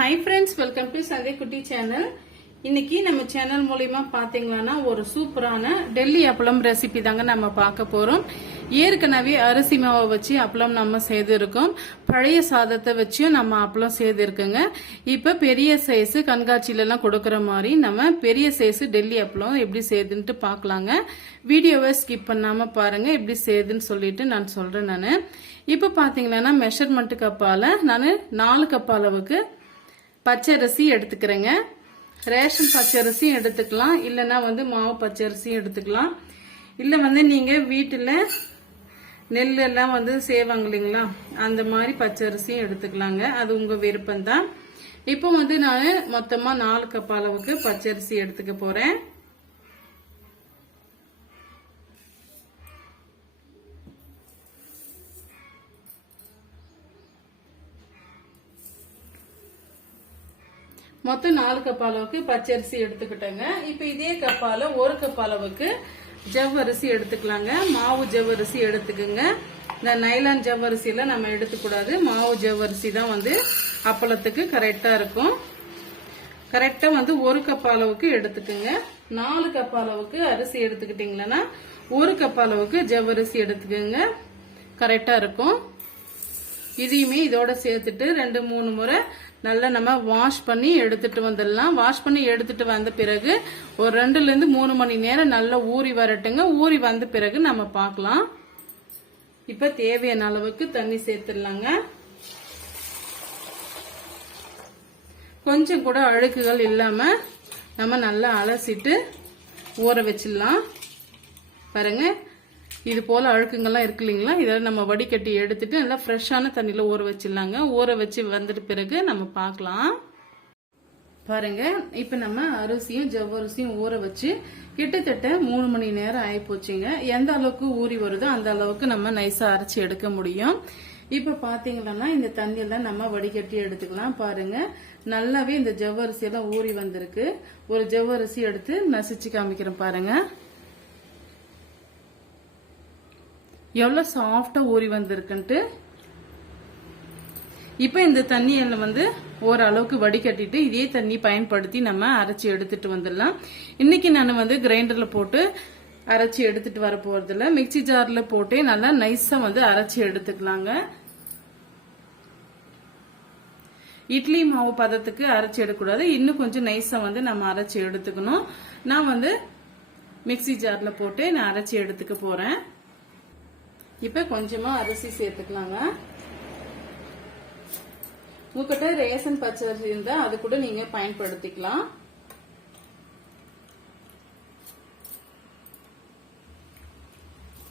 Hi friends, welcome to Sunday Kutti channel. இன்னைக்கு நம்ம channel மூலமா பாத்தீங்கன்னா ஒரு சூப்பரான டெல்லி அப்பளம் ரெசிபி தாங்க நம்ம பார்க்க போறோம். ஏற்கனவே அரிசி மாவை வச்சு அப்பளம் நம்ம செய்திருக்கோம். பழைய சாதத்தை வச்சும் நம்ம அப்பளம் செய்திருக்கோங்க. இப்ப பெரிய சைஸ் கண்காட்சியில எல்லாம் கொடுக்கற மாதிரி நம்ம பெரிய சைஸ் டெல்லி அப்பளம் எப்படி செய்யுதுன்னு பார்க்கலாங்க. வீடியோவை ஸ்கிப் பண்ணாம பாருங்க எப்படி செய்யுதுன்னு சொல்லிட்டு நான் சொல்றேன். நானு இப்ப பாத்தீங்கன்னா மெஷர்மெண்ட் கப்பால நான் 4 கப் அளவுக்கு பச்சரிசி எடுத்துக்கிறேங்க. ரேஷன் பச்சரிசியும் எடுத்துக்கலாம், இல்லைன்னா மாவு பச்சரிசியும் எடுத்துக்கலாம். இல்லை நீங்க வீட்டுல நெல் எல்லாம் செய்வாங்க இல்லைங்களா, அந்த மாதிரி பச்சரிசியும் எடுத்துக்கலாங்க. அது உங்க விருப்பம் தான். இப்போ நான் மொத்தமா 4 கப் அளவுக்கு பச்சரிசி எடுத்துக்க போறேன். மொத்தம் 4 கப் அளவுக்கு பச்சரிசி எடுத்துக்கிட்டேங்க. இப்ப இதே கப்பால 1 கப் அளவுக்கு ஜவ்வரிசி எடுத்துக்கலாங்க. மாவு ஜவ்வரிசி எடுத்துக்கோங்க. இந்த நைலான் ஜவ்வரிசியில நம்ம எடுத்துக்கூடாது. மாவு ஜவ்வரிசி தான் அப்பளத்துக்கு கரெக்டா இருக்கும். கரெக்டா 1 கப் அளவுக்கு எடுத்துக்கோங்க. 4 கப் அளவுக்கு அரிசி எடுத்துக்கிட்டீங்கன்னா 1 கப் அளவுக்கு ஜவ்வரிசி எடுத்துக்கோங்க. கரெக்டா இருக்கும். இதையுமே இதோட சேர்த்துட்டு 2-3 முறை நல்லா நம்ம வாஷ் பண்ணி எடுத்துட்டு வந்துடலாம். வாஷ் பண்ணி எடுத்துட்டு வந்த பிறகு ஒரு 2-3 மணி நேரம் நல்லா ஊறி வரட்டுங்க. ஊறி வந்த பிறகு நம்ம பார்க்கலாம். இப்ப தேவையான அளவுக்கு தண்ணி சேர்த்துடலாங்க. கொஞ்சம் கூட அழுக்குகள் இல்லாம நம்ம நல்லா அலசிட்டு ஊற வச்சிடலாம். பாருங்க, இது போல அழுக்குங்கள்லாம் இருக்கு இல்லைங்களா, இதை நம்ம வடிகட்டி எடுத்துட்டு நல்லா ஃப்ரெஷ்ஷான தண்ணியில ஊற வச்சிடலாங்க. ஊற வச்சு வந்துட்டு பிறகு நம்ம பார்க்கலாம். பாருங்க, இப்ப நம்ம அரிசியும் ஜவ்வரிசியும் ஊற வச்சு கிட்டத்தட்ட 3 மணி நேரம் ஆகி போச்சுங்க. எந்த அளவுக்கு ஊறி வருதோ அந்த அளவுக்கு நம்ம நைஸா அரைச்சி எடுக்க முடியும். இப்ப பாத்தீங்கன்னா இந்த தண்ணியெல்லாம் நம்ம வடிகட்டி எடுத்துக்கலாம். பாருங்க, நல்லாவே இந்த ஜவ்வரிசி எல்லாம் ஊறி வந்திருக்கு. ஒரு ஜவ்வரிசி எடுத்து நசிச்சு காமிக்கிறேன். பாருங்க எவ்வளவு சாஃப்டா ஊறி வந்திருக்குன்ட்டு. இப்ப இந்த தண்ணியில ஓரளவுக்கு வடிகட்டிட்டு இதே தண்ணி பயன்படுத்தி நம்ம அரைச்சி எடுத்துட்டு வந்துடலாம். இன்னைக்கு நான் கிரைண்டர்ல போட்டு அரைச்சி எடுத்துட்டு வர போறதில்ல, மிக்சி ஜார்ல போட்டு நல்லா நைஸா அரைச்சி எடுத்துக்கலாங்க. இட்லி மாவு பதத்துக்கு அரைச்சி எடுக்கக்கூடாது, இன்னும் கொஞ்சம் நைஸா நம்ம அரைச்சி எடுத்துக்கணும். நான் மிக்சி ஜார்ல போட்டு நான் அரைச்சி எடுத்துக்க போறேன். இப்ப கொஞ்சமா அரிசி சேர்த்துக்கலாங்க. உங்ககிட்ட ரேஷன் பச்சரிசி இருந்தா அது கூட நீங்க பயன்படுத்திக்கலாம்.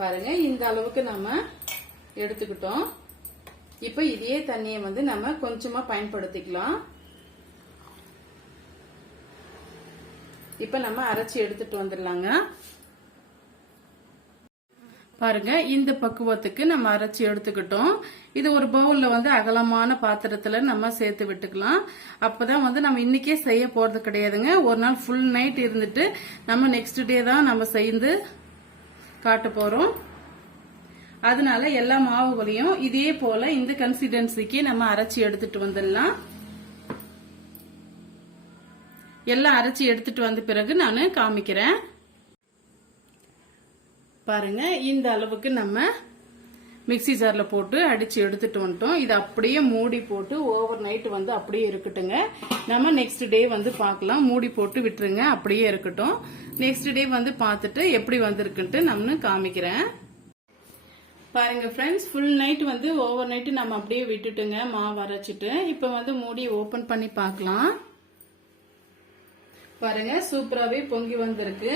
பாருங்க, இந்த அளவுக்கு நம்ம எடுத்துக்கிட்டோம். இப்ப இதே தண்ணியை நம்ம கொஞ்சமா பயன்படுத்திக்கலாம். இப்ப நம்ம அரைச்சி எடுத்துட்டு வந்துடலாங்க. பாருங்க, இந்த பக்குவத்துக்கு நம்ம அரைச்சி எடுத்துக்கிட்டோம். இது ஒரு பவுல்ல அகலமான பாத்திரத்துல நம்ம சேர்த்து விட்டுக்கலாம். அப்பதான் நம்ம இன்னைக்கே செய்ய போறது கிடையாதுங்க. ஒரு நாள் ஃபுல் நைட் இருந்துட்டு நம்ம நெக்ஸ்ட் டே தான் நம்ம செய்து காட்ட போறோம். அதனால எல்லா மாவுகளையும் இதே போல இந்த கன்சிஸ்டன்சிக்கு நம்ம அரைச்சி எடுத்துட்டு வந்துடலாம். எல்லாம் அரைச்சி எடுத்துட்டு வந்த பிறகு நான் காமிக்கிறேன். பாருங்க, இந்த அளவுக்கு நம்ம மிக்சி ஜார்ல போட்டு அடிச்சு எடுத்துட்டு வந்துட்டோம். இது அப்படியே மூடி போட்டு ஓவர் நைட் அப்படியே இருக்கட்டுங்க. நம்ம நெக்ஸ்ட் டே பார்க்கலாம். மூடி போட்டு விட்டுருங்க, அப்படியே இருக்கட்டும். நெக்ஸ்ட் டே பார்த்துட்டு எப்படி வந்திருக்குன்ட்டு நம்ம காமிக்கிறேன். பாருங்க friends, full night over night நம்ம அப்படியே விட்டுட்டுங்க மாவு அரைச்சிட்டு. இப்ப மூடி ஓபன் பண்ணி பார்க்கலாம். பாருங்க, சூப்பராவே பொங்கி வந்திருக்கு.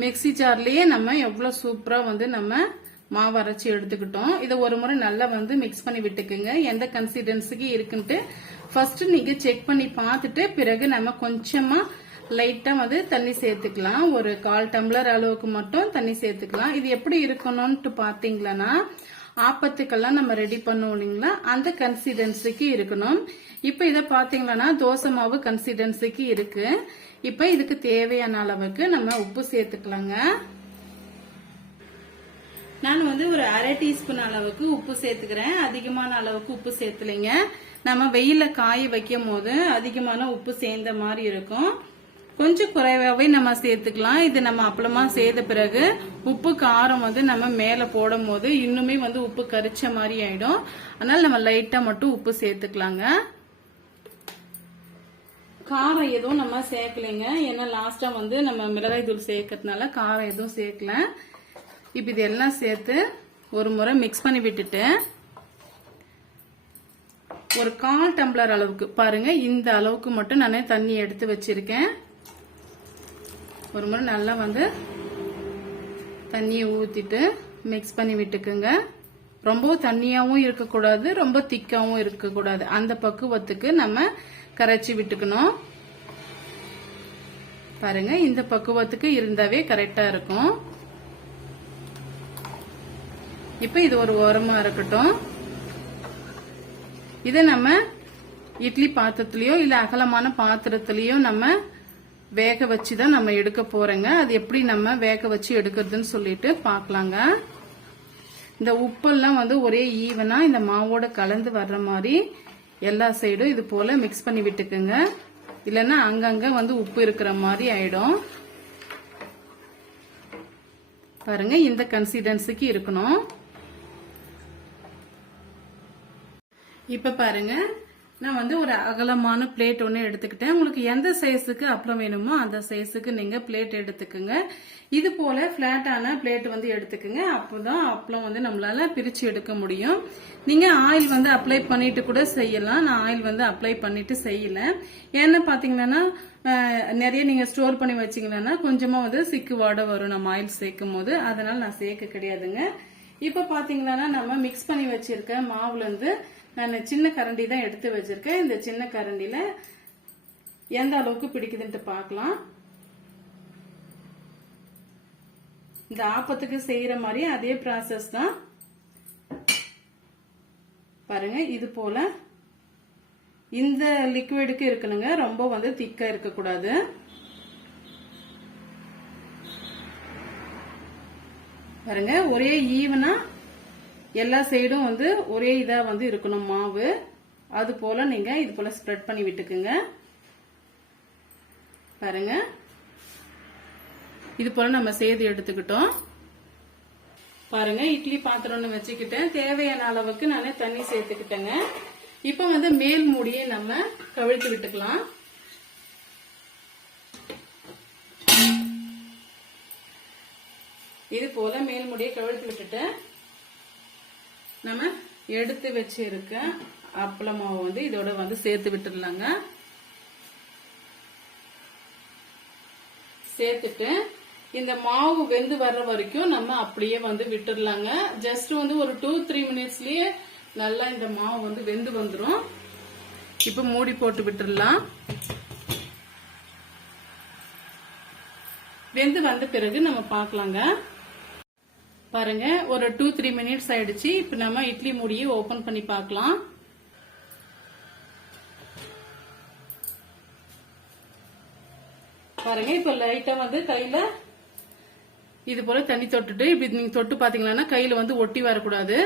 மிக்சி ஜார்லயே நம்ம எவ்வளவு சூப்பரா நம்ம மாவு அரைச்சி எடுத்துக்கிட்டோம். இதை ஒரு முறை நல்லா மிக்ஸ் பண்ணி விட்டுக்குங்க. எந்த கன்சிஸ்டன்சிக்கு இருக்குன்ட்டு ஃபர்ஸ்ட் நீங்க செக் பண்ணி பார்த்துட்டு பிறகு நம்ம கொஞ்சமா லைட்டா தண்ணி சேர்த்துக்கலாம். ஒரு 1/4 டம்ளர் அளவுக்கு மட்டும் தண்ணி சேர்த்துக்கலாம். இது எப்படி இருக்கணும்னு பாத்தீங்களா, ஆப்பத்துக்கெல்லாம் நம்ம ரெடி பண்ணுவோம் இல்லைங்களா, அந்த கன்சிஸ்டன்சிக்கு இருக்கணும். இப்ப இத பாத்தீங்கன்னா தோசை மாவு கன்சிஸ்டன்சிக்கு இருக்கு. இப்ப இதுக்கு தேவையான அளவுக்கு நம்ம உப்பு சேர்த்துக்கலாங்க. நான் ஒரு 1/2 டீஸ்பூன் அளவுக்கு உப்பு சேர்த்துக்கிறேன். அதிகமான அளவுக்கு உப்பு சேர்த்துலைங்க. நம்ம வெயில காய வைக்கும் போது அதிகமான உப்பு சேர்ந்த மாதிரி இருக்கும். கொஞ்சம் குறைவாவே நம்ம சேர்த்துக்கலாம். இது நம்ம அப்பளமா செய்த பிறகு உப்பு காரம் வந்து நம்ம மேல போடும் போது இன்னுமே வந்து உப்பு கரிச்ச மாதிரி ஆயிடும். அதனால நம்ம லைட்டா மட்டும் உப்பு சேர்த்துக்கலாங்க. காரம் எதுவும் நம்ம சேர்க்கலைங்க. ஏன்னா லாஸ்டா வந்து நம்ம மிளகாய் தூள் சேர்க்கறதுனால காரம் எதுவும் சேர்க்கல. இப்ப இதெல்லாம் சேர்த்து ஒரு முறை மிக்ஸ் பண்ணி விட்டுட்டு ஒரு 1/4 டம்ளர் அளவுக்கு பாருங்க, இந்த அளவுக்கு மட்டும் நான் தண்ணி எடுத்து வச்சிருக்கேன். ஒரு முறை நல்லா வந்து தண்ணியை ஊத்திட்டு மிக்ஸ் பண்ணி விட்டுக்குங்க. ரொம்ப தண்ணியாவும் இருக்கக்கூடாது, ரொம்ப திக்காவும் இருக்கக்கூடாது. அந்த பக்குவத்துக்கு நம்ம கரைச்சி விட்டுக்கணும். பாருங்க, இந்த பக்குவத்துக்கு இருந்தாவே கரெக்டா இருக்கும். இப்ப இது ஒரு ஓரமா இருக்கட்டும். இதை நம்ம இட்லி பாத்திரத்திலயோ இல்ல அகலமான பாத்திரத்திலயோ நம்ம வேக வச்சுதான் நம்ம எடுக்க போறோங்க. அது எப்படி நம்ம வேக வச்சு எடுக்கிறதுன்னு சொல்லிட்டு பாக்கலாங்க. இந்த உப்பெல்லாம் வந்து ஒரே ஈவனா இந்த மாவோட கலந்து வர்ற மாதிரி எல்லா சைடும் இது போல மிக்ஸ் பண்ணி விட்டுக்குங்க. இல்லைன்னா அங்கங்க வந்து உப்பு இருக்கிற மாதிரி ஆயிடும். பாருங்க, இந்த கன்சிஸ்டன்சிக்கு இருக்கணும். இப்ப பாருங்க, நான் வந்து ஒரு அகலமான பிளேட் ஒன்று எடுத்துக்கிட்டேன். உங்களுக்கு எந்த சைஸுக்கு அப்பளம் வேணுமோ அந்த சைஸுக்கு நீங்க பிளேட் எடுத்துக்குங்க. இது போல பிளாட்டான பிளேட் வந்து எடுத்துக்குங்க. அப்போதான் அப்பளம் வந்து நம்மளால பிரிச்சு எடுக்க முடியும். நீங்க ஆயில் வந்து அப்ளை பண்ணிட்டு கூட செய்யலாம். நான் ஆயில் வந்து அப்ளை பண்ணிட்டு செய்யல. ஏன்னா பாத்தீங்கன்னா நிறைய நீங்க ஸ்டோர் பண்ணி வச்சீங்கன்னா கொஞ்சமா வந்து சிக்கு வாட வரும் நம்ம ஆயில் சேர்க்கும் போது. அதனால நான் சேர்க்க கிடையாதுங்க. இப்ப பாத்தீங்கன்னா நம்ம மிக்ஸ் பண்ணி வச்சிருக்க மாவுல இருந்து நான் சின்ன கரண்டி தான் எடுத்து வச்சிருக்கேன். இந்த சின்ன கரண்டில எந்த அளவுக்கு பிடிக்குதுன்ட்டு பார்க்கலாம். இந்த ஆப்பத்துக்கு செய்யற மாதிரி அதே ப்ராசஸ் தான். பாருங்க, இது போல இந்த லிக்விடுக்கு இருக்கணுங்க. ரொம்ப வந்து திக்கா இருக்கக்கூடாது. பாருங்க, ஒரே ஈவனா எல்லா சைடும் வந்து ஒரே இதா வந்து இருக்கணும் மாவு. அது போல நீங்க இது போல ஸ்ப்ரெட் பண்ணி விட்டுக்குங்க. பாருங்க, இது போல நம்ம செய்து எடுத்துக்கிட்டோம். பாருங்க, இட்லி பாத்திரம்னு வச்சுக்கிட்டேன். தேவையான அளவுக்கு நான் தண்ணி சேர்த்துக்கிட்டேங்க. இப்ப வந்து மேல் மூடியை நம்ம கவிழ்த்து விட்டுக்கலாம். இது போல மேல் மூடியை கவிழ்த்து விட்டுட்டு நம்ம எடுத்து வச்சிருக்க அப்பள மாவு வந்து இதோட வந்து சேர்த்து விட்டுடலாங்க. சேர்த்துட்டு இந்த மாவு வெந்து வர்ற வரைக்கும் நம்ம அப்படியே வந்து விட்டுடலாங்க. ஜஸ்ட் வந்து ஒரு 2-3 மினிட்ஸ்லயே நல்லா இந்த மாவு வந்து வெந்து வந்துடும். இப்ப மூடி போட்டு விட்டுடலாம். வெந்து வந்த பிறகு நம்ம பார்க்கலாங்க. பாருங்க, ஒரு 2-3 மினிட்ஸ் ஆயிடுச்சு. இப்ப நம்ம இட்லி மூடியை ஓபன் பண்ணி பார்க்கலாம். பாருங்க, இப்ப லைட்டா வந்து கையில இது போல தண்ணி தொட்டுட்டு இப்படி நீங்க தொட்டு பாத்தீங்கன்னா கையில வந்து ஒட்டி வரக்கூடாது.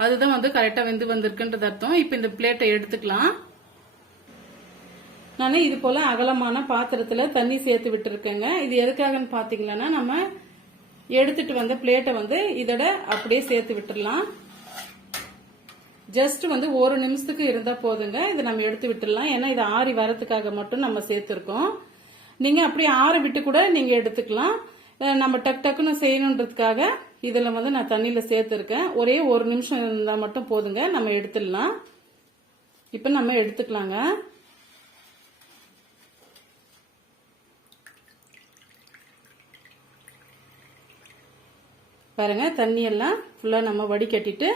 அதுதான் வந்து கரெக்டா வெந்து வந்திருக்குன்றது அர்த்தம். இப்ப இந்த பிளேட்டை எடுத்துக்கலாம். நான் இது போல அகலமான பாத்திரத்துல தண்ணி சேர்த்து விட்டு இருக்கேங்க. இது எதுக்காகன்னு பாத்தீங்கன்னா நம்ம எடுத்துட்டு வந்த பிளேட்டை வந்து இதோட அப்படியே சேர்த்து விட்டுடலாம். ஜஸ்ட் வந்து 1 நிமிஷத்துக்கு இருந்தா போதுங்க. இதை நம்ம எடுத்து விட்டுடலாம். ஏன்னா இது ஆறி வரதுக்காக மட்டும் நம்ம சேர்த்திருக்கோம். நீங்க அப்படியே ஆற விட்டு கூட நீங்க எடுத்துக்கலாம். நம்ம டக் டக்குன்னு செய்யணுன்றதுக்காக இதுல வந்து நான் தண்ணியில சேர்த்திருக்கேன். ஒரே 1 நிமிஷம் இருந்தா மட்டும் போதுங்க. நம்ம எடுத்துடலாம். இப்ப நம்ம எடுத்துக்கலாங்க. பாருங்க, தண்ணி எல்லாம் ஃபுல்லா நம்ம வடிகட்டிட்டு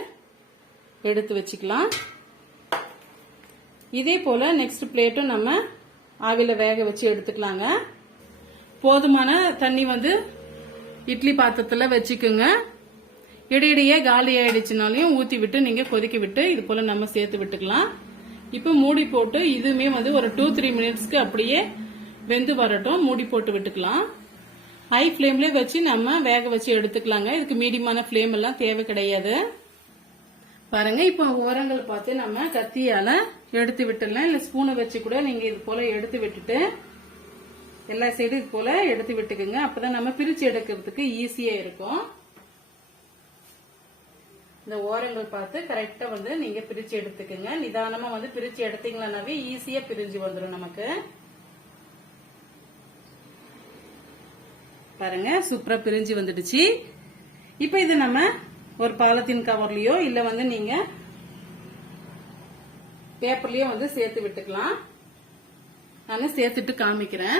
எடுத்து வச்சுக்கலாம். இதே போல நெக்ஸ்ட் பிளேட்டும் நம்ம ஆவில வேக வச்சு எடுத்துக்கலாங்க. போதுமான தண்ணி வந்து இட்லி பாத்திரத்துல வச்சுக்குங்க. இடையிடையே காலி ஆயிடுச்சுனாலையும் ஊத்தி விட்டு நீங்க கொதிக்க விட்டு இது போல நம்ம சேர்த்து விட்டுக்கலாம். இப்ப மூடி போட்டு இதுவுமே வந்து ஒரு 2-3 மினிட்ஸ்க்கு அப்படியே வெந்து வரட்டும். மூடி போட்டு விட்டுக்கலாம். ஹை ஃபிளேம்ல வச்சு நம்ம வேக வச்சு எடுத்துக்கலாங்க. இதுக்கு மீடியமான ஃபிளேம் எல்லாம் தேவை கிடையாது. பாருங்க இப்போ ஓரங்கள் பார்த்து நம்ம கத்தியால எடுத்து விட்டுடலாம். இல்ல ஸ்பூனை வச்சு கூட நீங்க இது போல எடுத்து விட்டுட்டு எல்லா சைடும் இது போல எடுத்து விட்டுக்குங்க. அப்பதான் நம்ம பிரிச்சு எடுக்கிறதுக்கு ஈஸியா இருக்கும். இந்த ஓரங்கள் பார்த்து கரெக்டா வந்து நீங்க பிரிச்சு எடுத்துக்குங்க. நிதானமா வந்து பிரிச்சு எடுத்தீங்களானாவே ஈஸியா பிரிஞ்சு வந்துடும் நமக்கு. பாருங்க சூப்பரா பிரிஞ்சு வந்துடுச்சு. இப்ப இது நம்ம ஒரு பாலித்தீன் கவர்லயோ இல்ல வந்து நீங்க பேப்பர்லயோ வந்து சேர்த்து விட்டுக்கலாம். நான் சேர்த்துட்டு காமிக்கிறேன்.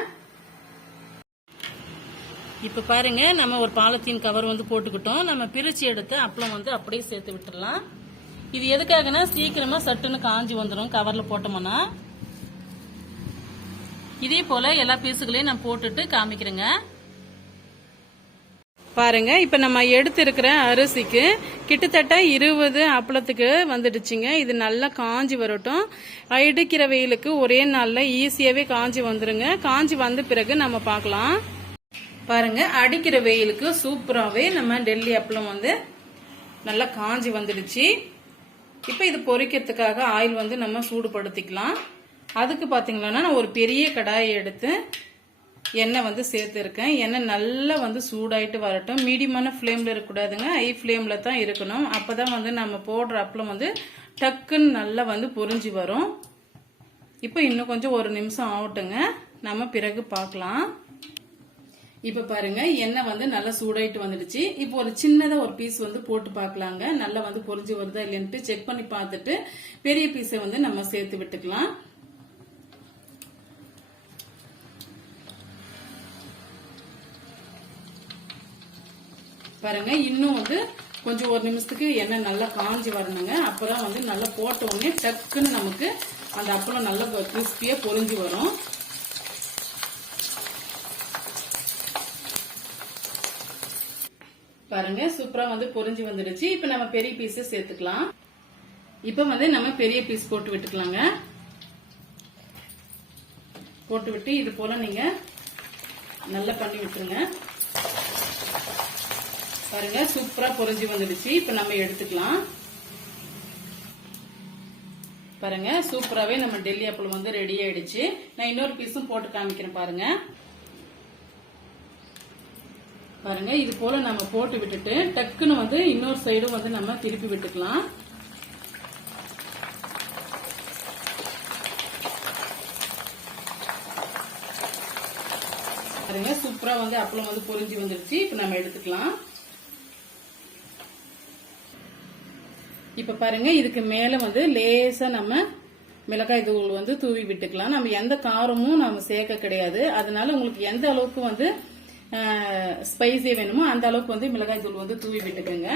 இப்ப பாருங்க நம்ம ஒரு பாலித்தீன் கவர் வந்து போட்டுக்கிட்டோம். நம்ம பிரிச்சு எடுத்து அப்பளம் வந்து அப்படியே சேர்த்து விட்டுடலாம். இது எதுக்காகனா சீக்கிரமா சட்டுன்னு காஞ்சி வந்துடும் கவர்ல போட்டோம்னா. இதே போல எல்லா பீஸுகளையும் நான் போட்டுட்டு காமிக்கிறேங்க. பாருங்க இப்ப நம்ம எடுத்து இருக்கிற அரிசிக்கு கிட்டத்தட்ட 20 அப்பளத்துக்கு வந்துடுச்சுங்க. இது நல்லா காஞ்சி வரட்டும். இடிக்கிற வெயிலுக்கு ஒரே நாள்ல ஈஸியாவே காஞ்சி வந்துருங்க. காஞ்சி வந்த பிறகு நம்ம பார்க்கலாம். பாருங்க அடிக்கிற வெயிலுக்கு சூப்பராகவே நம்ம டெல்லி அப்பளம் வந்து நல்லா காஞ்சி வந்துடுச்சு. இப்ப இது பொரிக்கிறதுக்காக ஆயில் வந்து நம்ம சூடுபடுத்திக்கலாம். அதுக்கு பாத்தீங்கன்னா நான் ஒரு பெரிய கடாயை எடுத்து எண்ணெய் வந்து சேர்த்துருக்கேன். எண்ணெய் நல்லா வந்து சூடாயிட்டு வரட்டும். மீடியமான ஃப்ளேம்ல இருக்கக்கூடாதுங்க, ஹை ஃப்ளேம்ல தான் இருக்கணும். அப்பதான் வந்து நம்ம போடுற அப்பளம் வந்து டக்குன்னு நல்லா வந்து பொரிஞ்சு வரும். இப்போ இன்னும் கொஞ்சம் ஒரு நிமிஷம் ஆகட்டுங்க, நம்ம பிறகு பார்க்கலாம். இப்ப பாருங்க எண்ணெய் வந்து நல்லா சூடாயிட்டு வந்துடுச்சு. இப்போ ஒரு சின்னதா ஒரு பீஸ் வந்து போட்டு பார்க்கலாங்க. நல்லா வந்து பொரிஞ்சு வருதா இல்லைன்ட்டு செக் பண்ணி பார்த்துட்டு பெரிய பீஸை வந்து நம்ம சேர்த்து விட்டுக்கலாம். பாருங்க இன்னும் வந்து கொஞ்சம் ஒரு நிமிஷத்துக்கு எண்ணெய் நல்லா காஞ்சி வரணுங்க. அப்பதான் வந்து நல்லா போட்ட உடனே டக்குன்னு நமக்கு அந்த அப்பளம் நல்லா கிறிஸ்பியா பொரிஞ்சு வரும். பாருங்க சூப்பரா வந்து பொரிஞ்சு வந்துடுச்சு. இப்ப நம்ம பெரிய பீஸ் சேர்த்துக்கலாம். இப்ப வந்து நம்ம பெரிய பீஸ் போட்டு விட்டுக்கலாங்க. போட்டு விட்டு இது போல நீங்க நல்லா பண்ணி விட்டுருங்க. பாருங்க சூப்பரா பொரிஞ்சு வந்துடுச்சு. இப்ப நம்ம எடுத்துக்கலாம். பாருங்க சூப்பராவே நம்ம டெல்லி அப்பளம் வந்து ரெடி ஆயிடுச்சு. நான் இன்னொரு பீஸும் போட்டு காமிக்கிறேன். பாருங்க பாருங்க இது போல நம்ம போட்டு விட்டுட்டு டக்குன்னு வந்து இன்னொரு சைடும் வந்து நம்ம திருப்பி விட்டுக்கலாம். பாருங்க சூப்பரா வந்து அப்பளம் வந்து பொரிஞ்சு வந்துடுச்சு. இப்ப நம்ம எடுத்துக்கலாம். இப்ப பாருங்க இதுக்கு மேல வந்து லேசா நம்ம மிளகாய் தூள் வந்து தூவி விட்டுக்கலாம். நம்ம எந்த காரமும் நம்ம சேர்க்க கிடையாது. அதனால உங்களுக்கு எந்த அளவுக்கு வந்து ஸ்பைசி வேணுமோ அந்த அளவுக்கு வந்து மிளகாய் தூள் வந்து தூவி விட்டுக்கோங்க.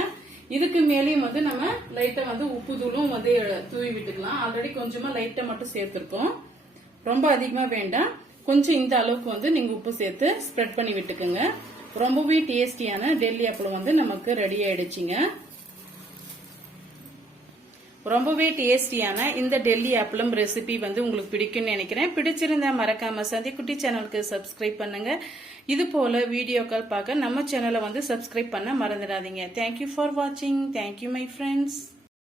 இதுக்கு மேலேயும் வந்து நம்ம லைட்டா வந்து உப்பு தூளும் வந்து தூவி விட்டுக்கலாம். ஆல்ரெடி கொஞ்சமா லைட்டா மட்டும் சேர்த்திருக்கோம், ரொம்ப அதிகமா வேண்டாம். கொஞ்சம் இந்த அளவுக்கு வந்து நீங்க உப்பு சேர்த்து ஸ்ப்ரெட் பண்ணி விட்டுக்கோங்க. ரொம்பவே டேஸ்டியான டெல்லி அப்பளம் வந்து நமக்கு ரெடி ஆயிடுச்சுங்க. ரொம்பவே டேஸ்டியான இந்த டெல்லி அப்பளம் ரெசிபி வந்து உங்களுக்கு பிடிக்கும்னு நினைக்கிறேன். பிடிச்சிருந்தா மறக்காம சந்திக்குட்டி சேனலுக்கு சப்ஸ்கிரைப் பண்ணுங்க. இது போல வீடியோக்கள் பார்க்க நம்ம சேனலை வந்து சப்ஸ்கிரைப் பண்ண மறந்துடாதீங்க. தேங்க்யூ ஃபார் வாட்சிங். Thank you my friends.